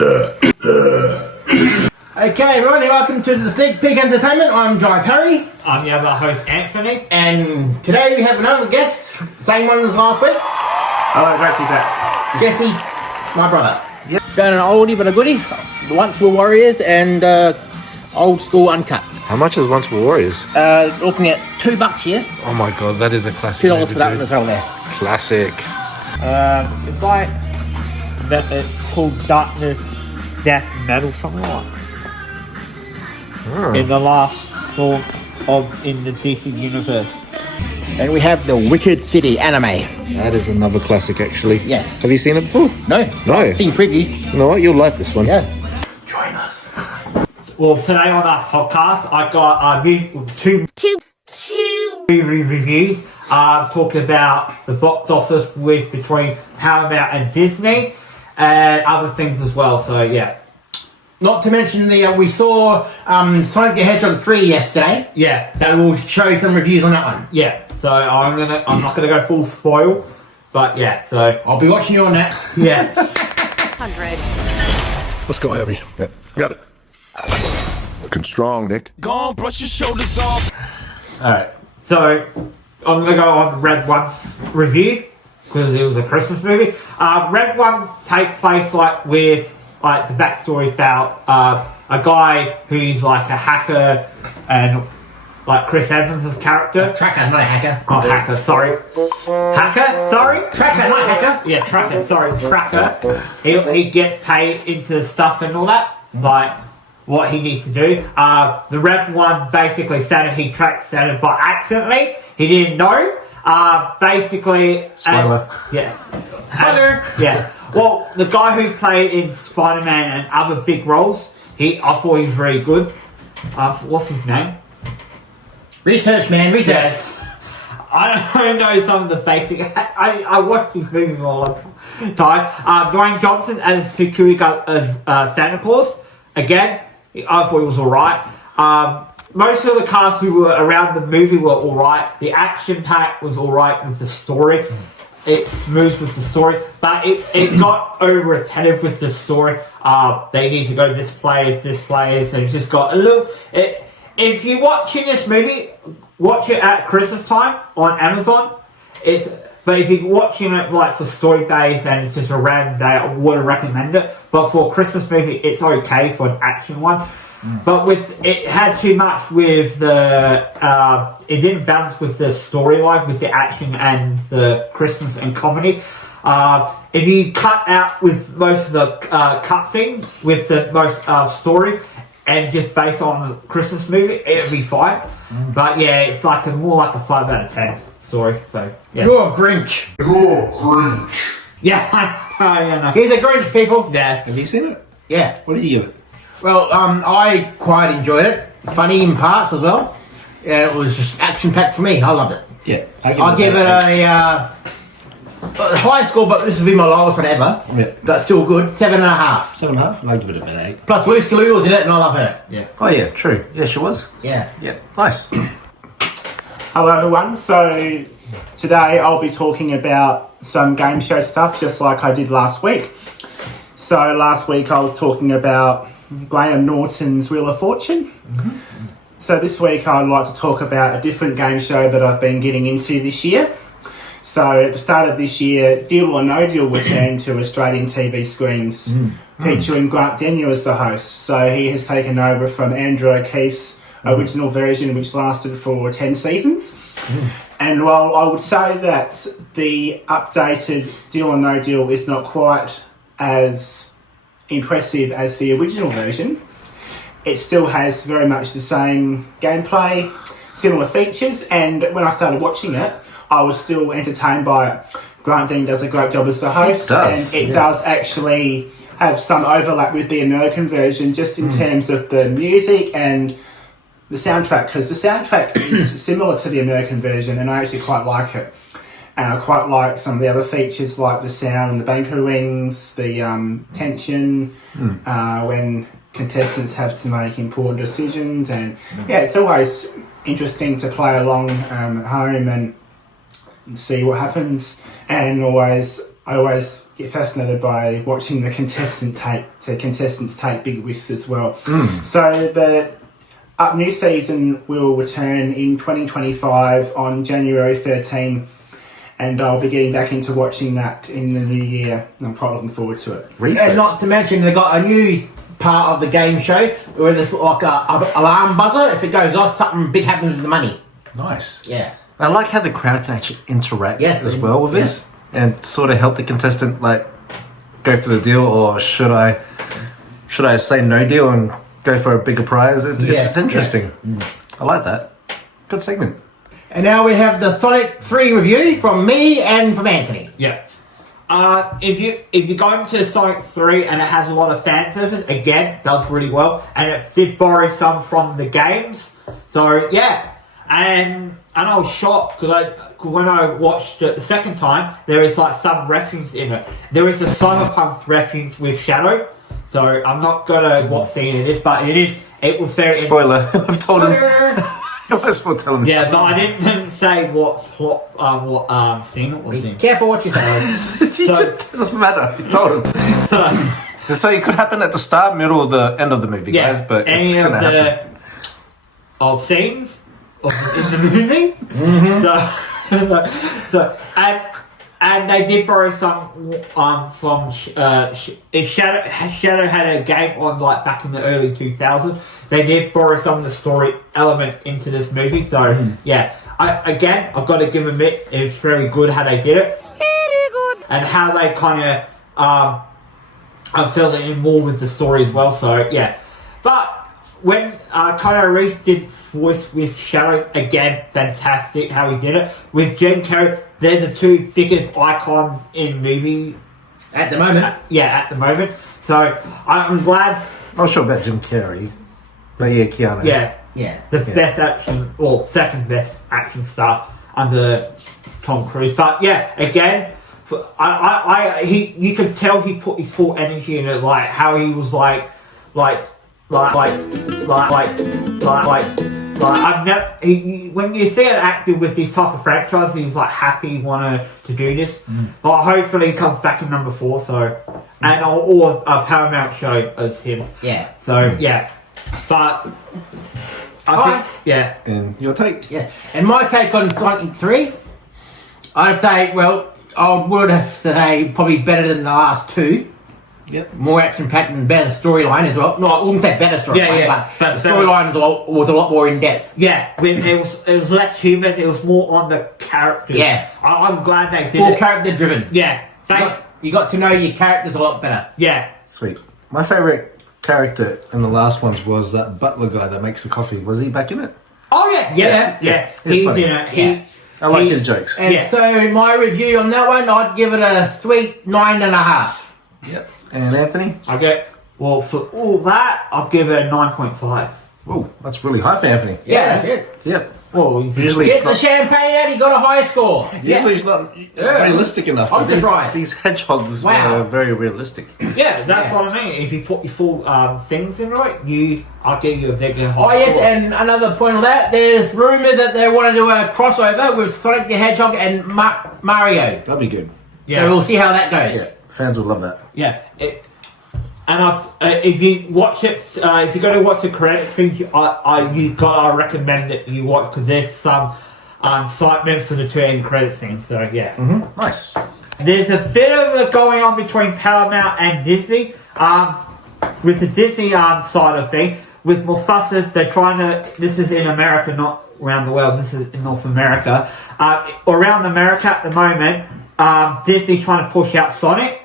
Okay, everyone, welcome to the Sneak Peek Entertainment. I'm Jai Perry. I'm your other host, Anthony. And today we have another guest, same one as last week. Hello, great to be back. Jesse, my brother. Yep. Found an oldie but a goodie. The Once Were Warriors and old school uncut. How much is Once Were Warriors? Looking at $2 here. Oh my god, that is a classic. $2 for that one as well there. Classic. It's like that. It's called Darkness, Death, Metal, something like that. In the last form in the DC universe. And we have the Wicked City anime. That is another classic, actually. Yes. Have you seen it before? No. No. I've seen previews. You know what? You'll like this one. Yeah. Join us. Well, today on our podcast, I got two reviews. Talking about the box office between Paramount and Disney, and other things as well. So yeah. Not to mention we saw Sonic the Hedgehog 3 yesterday. Yeah. So we'll show some reviews on that one. Yeah. So I'm not gonna go full spoil, but yeah. So I'll be watching you on that. Yeah. 100. Let's go, Heavy. Yeah, got it. Looking strong, Nick. Go on, brush your shoulders off. Alright. So I'm gonna go on Red One's review because it was a Christmas movie. Red One takes place with the backstory about a guy who's like a hacker and like Chris Evans' character. Tracker, not a hacker. Oh, hacker, sorry. Hacker, sorry? Tracker, not hacker. Yeah, tracker, sorry, tracker. He gets paid into stuff and all that, like what he needs to do. The Red One basically he tracked Santa by accidentally. He didn't know. Basically... Spoiler. Spoiler! Yeah. Well, the guy who played in Spider-Man and other big roles, I thought he was very good. What's his name? Research, man, research. Yes. I don't know some of the basic... I watch these movies all the time. Dwayne Johnson as security guard Santa Claus. Again, I thought he was alright. Most of the cast who were around the movie were alright. The action pack was alright with the story. It's smooth with the story, but it got over repetitive with the story. They need to go this place, so it just got a little... If you're watching this movie, watch it at Christmas time on Amazon. But if you're watching it for story days and it's just a random day, I wouldn't recommend it. But for a Christmas movie, it's okay for an action one. But it had too much with the it didn't balance with the storyline, with the action and the Christmas and comedy. If you cut out with most of the cutscenes with the most story and just based on the Christmas movie, it'd be fine. But yeah, it's more like a 5 out of 10 story. So yeah. You're a Grinch. Yeah, yeah, no. He's a Grinch, people. Yeah. Have you seen it? Yeah. What did you give it? Well, I quite enjoyed it. Funny in parts as well. Yeah, it was just action-packed for me. I loved it. Yeah. I'll give it a high score, but this will be my lowest one ever. Yeah. But still good. 7.5. 7.5, and I'll give it about 8. Plus Lucy Liu was in it, and I love her. Yeah. Oh yeah, true. Yeah, she was. Yeah. Yeah, nice. Hello everyone, so today I'll be talking about some game show stuff just like I did last week. So last week I was talking about Graham Norton's Wheel of Fortune. So this week I'd like to talk about a different game show that I've been getting into this year. So at the start of this year, Deal or No Deal returned to Australian TV screens, featuring Grant Denyer as the host. So he has taken over from Andrew O'Keefe's original version, which lasted for 10 seasons. And while I would say that the updated Deal or No Deal is not quite as impressive as the original version, it still has very much the same gameplay, similar features, and when I started watching it, I was still entertained by it. Grant Denyer does a great job as the host, and it does actually have some overlap with the American version, just in terms of the music and the soundtrack, because the soundtrack is similar to the American version, and I actually quite like it. And I quite like some of the other features, like the sound and the banker rings, the tension when contestants have to make important decisions, and yeah, it's always interesting to play along at home and see what happens, and always I always get fascinated by watching the contestants take big risks as well. So the new season will return in 2025 on January 13, and I'll be getting back into watching that in the new year. I'm quite looking forward to it. And not to mention, they got a new part of the game show where there's like a alarm buzzer. If it goes off, something big happens with the money. Nice. Yeah. I like how the crowd can actually interact Yes, as well with yes. this and sort of help the contestant like go for the deal, or should I say no deal and go for a bigger prize? It's interesting. I like that. Good segment. And now we have the Sonic 3 review from me and from Anthony. Yeah. If you go into Sonic 3 and it has a lot of fan service, again, does really well, and it did borrow some from the games. So yeah, and I was shocked because when I watched it the second time, there is like some reference in it. There is a Cyberpunk reference with Shadow. So I'm not gonna what scene it is, but it was very Spoiler. I've told him. What's for telling me? Yeah, but I didn't say what scene it was in. Careful what you say. It doesn't matter. You told him. So it could happen at the start, middle, or the end of the movie, Yeah, guys. But any it's of gonna happen. scenes in the movie. And they did borrow some from if Shadow had a game on like back in the early 2000s, they did borrow some of the story elements into this movie. So yeah, I've got to give them it. It's very good how they did it. Very good. And how they kind of filled it in more with the story as well. So yeah, but when Keanu Reeves did voice with Shadow, again, fantastic how he did it. With Jim Carrey, they're the two biggest icons in movie. At the moment. At the moment. So I'm glad. Not sure about Jim Carrey, but yeah, Keanu. Yeah. Best action, or second best action star under Tom Cruise. But yeah, again, you could tell he put his full energy in it, like how he was like I've never. When you see an actor with this type of franchise, he's like happy he wanted to do this. But hopefully, he comes back in number 4. So, and or a Paramount show as him. Yeah. So yeah, but I think yeah. And your take? Yeah. And my take on Sonic 3, I'd say, well, I would have to say probably better than the last 2. Yep. More action-packed and better storyline as well. No, I wouldn't say better storyline, but the storyline was a lot more in-depth. Yeah, it was less human, it was more on the characters. Yeah. I'm glad they did More it. character-driven. Yeah. You got to know your characters a lot better. Yeah. Sweet. My favourite character in the last ones was that butler guy that makes the coffee. Was he back in it? Oh, yeah. It's funny. I like his jokes. And so my review on that one, I'd give it a sweet 9.5. Yep. And Anthony? Well, for all that, I'll give it a 9.5. Oh, that's really high for Anthony. Yeah. Yep. Well, Usually Get it's the not, champagne out, he got a high score. usually it's not realistic enough. I'm but these- surprised. These hedgehogs Wow. are very realistic. yeah, that's what I mean. If you put your full things in right, I'll give you a bigger high Oh yes, score. and another point on that, there's rumour that they want to do a crossover with Sonic the Hedgehog and Mario. That'd be good. So we'll see how that goes. Yeah. Fans will love that. Yeah. If you watch it, if you go to watch the credits scenes, I recommend that you watch because there's some excitement for the 2 end credit scenes. So yeah, Nice. there's a bit of a going on between Paramount and Disney. With the Disney side of thing, with Mufasa, they're trying to. This is in America, not around the world. This is in North America. Around America at the moment, Disney's trying to push out Sonic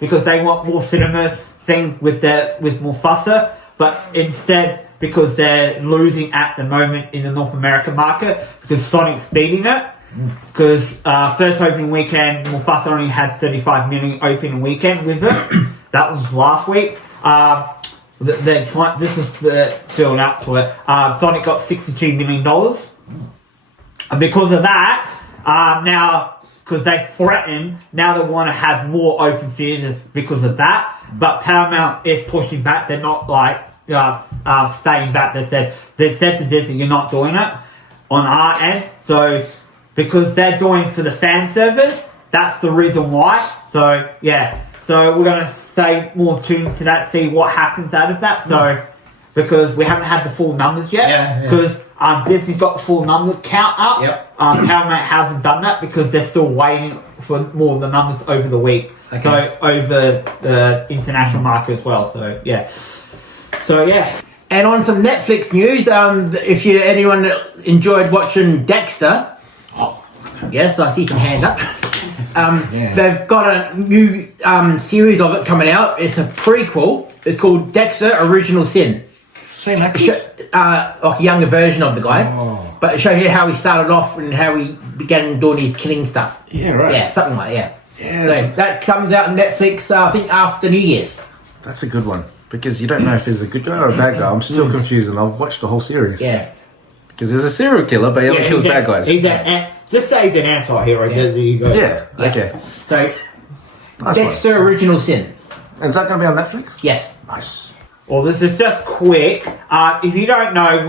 because they want more cinema thing with Mufasa, but instead because they're losing at the moment in the North American market because Sonic's beating it. Because first opening weekend, Mufasa only had 35 million opening weekend with it. That was last week. This is the build up to it. Sonic got $62 million, and because of that, now. Because they threaten, now they want to have more open theatres because of that. But Paramount is pushing back. They're not like staying back. They said to Disney, "You're not doing it on our end." So because they're doing for the fan service, that's the reason why. So yeah, so we're gonna stay more tuned to that, see what happens out of that. So because we haven't had the full numbers yet, Yeah. because Disney's got the full number count up. Yep. Paramount hasn't done that because they're still waiting for more of the numbers over the week. Okay. So over the international market as well. So yeah. So yeah. And on some Netflix news, if anyone enjoyed watching Dexter, yes, I see some hands up. They've got a new series of it coming out. It's a prequel. It's called Dexter: Original Sin. Same actors. Like a younger version of the guy, but it shows you how he started off and how he began doing his killing stuff. Yeah, right. Yeah, something like Yeah, So that comes out on Netflix, I think, after New Year's. That's a good one because you don't know if he's a good guy or a bad guy. I'm still confused, and I've watched the whole series. Yeah. Because there's a serial killer, but he only kills bad guys. Just say he's an anti-hero. There you go. Yeah. Okay. So, Nice Dexter: Original Sin. And is that going to be on Netflix? Yes. Nice. Well, this is just quick. If you don't know,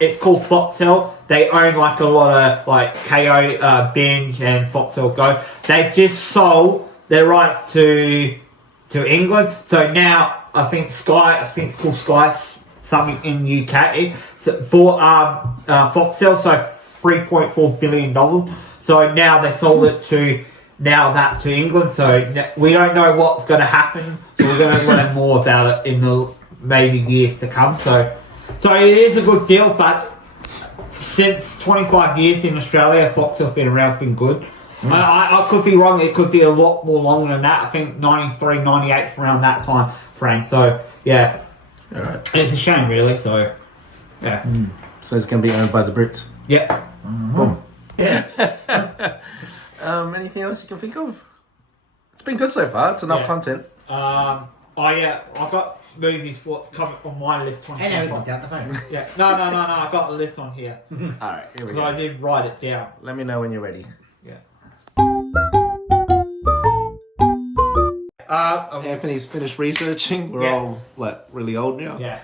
it's called Foxtel. They own like a lot of like KO, Binge, and Foxtel Go. They just sold their rights to England. So now I think it's called Sky something in the UK. So bought Foxtel, so $3.4 billion. So now they sold it to England. So we don't know what's going to happen. We're going to learn more about it in the maybe years to come. So it is a good deal, but since 25 years in Australia, Foxtel's been around, been good. I could be wrong, it could be a lot more longer than that. I think 93, 98 around that time frame. So yeah, Alright. it's a shame really. So yeah. So it's going to be owned by the Brits. Yeah. Boom. Yeah. Anything else you can think of? It's been good so far. It's enough Yeah. content. I've got movies what's coming on my list. And now we can out the phone. Yeah. No. I got a list on here All right, here we because I go. did write it down. Let me know when you're ready. Yeah. Anthony's finished researching. We're Yeah. all like really old now. Yeah.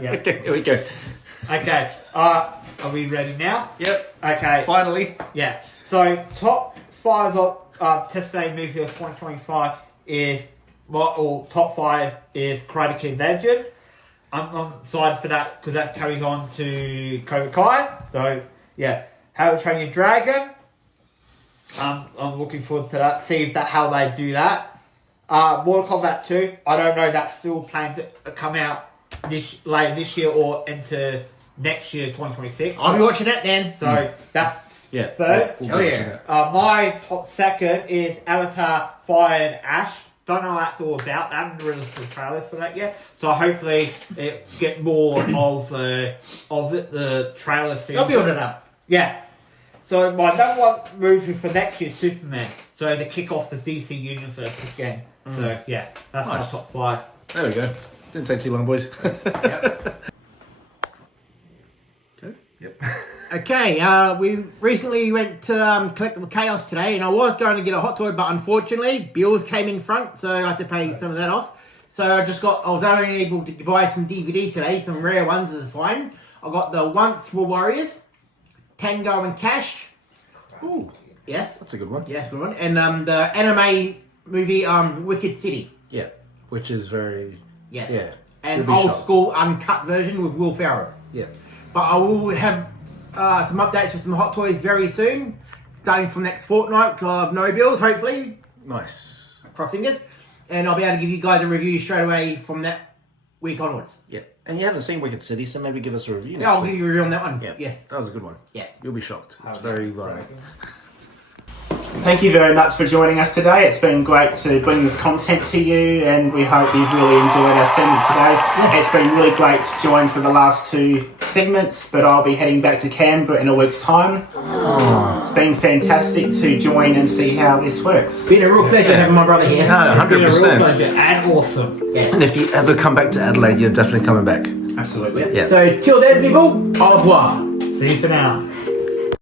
Yeah. Okay, here we go. Okay. Are we ready now? Yep. Okay. Finally. Yeah. So top 5 of Test Day movie of 2025 is top 5 is Karate Kid Legend. I'm excited for that because that carries on to Cobra Kai. So yeah, How to Train Your Dragon. I'm looking forward to that. See if how they do that. Mortal Kombat 2. I don't know. That's still planned to come out later this year or into next year, 2026. I'll be watching that then. So that's Yeah. third. We'll Oh, be yeah. watching that. My top second is Avatar Fire and Ash. Don't know what that's all about. I haven't released the trailer for that yet. So hopefully it get more of the trailer scene. I'll build it up. Yeah. So my number 1 movie for next year is Superman. So to kick off the DC universe again. So yeah, that's Nice. my top 5. There we go. Didn't take too long, boys. Yep. Okay, we recently went to Collectible Chaos today, and I was going to get a hot toy, but unfortunately, bills came in front, so I had to pay some of that off. So I was only able to buy some DVDs today, some rare ones is fine. I got the Once Were Warriors, Tango and Cash. Ooh, Yes, that's a good one. yes, good one. And the anime movie Wicked City. Yeah, which is very Yes. Yeah. And You'll be old shocked. school uncut version with Will Ferrell. yeah. But I will have some updates with some hot toys very soon, starting from next fortnight, because I have no bills, hopefully, Nice. cross fingers, and I'll be able to give you guys a review straight away from that week onwards. Yeah. And you haven't seen Wicked City, so maybe give us a review next Yeah, I'll week. give you a review on that one. Yeah. Yes. That was a good one. Yes. You'll be shocked. It's very violent. Thank you very much for joining us today. It's been great to bring this content to you, and we hope you've really enjoyed our segment today. It's been really great to join for the last 2 segments, but I'll be heading back to Canberra in a week's time. It's been fantastic to join and see how this works. Been a real pleasure having my brother here. No, It's been a real 100%. pleasure and awesome. Yes. And if you ever come back to Adelaide, you're definitely coming back. Absolutely. Yeah. So till then, people, au revoir. See you for now.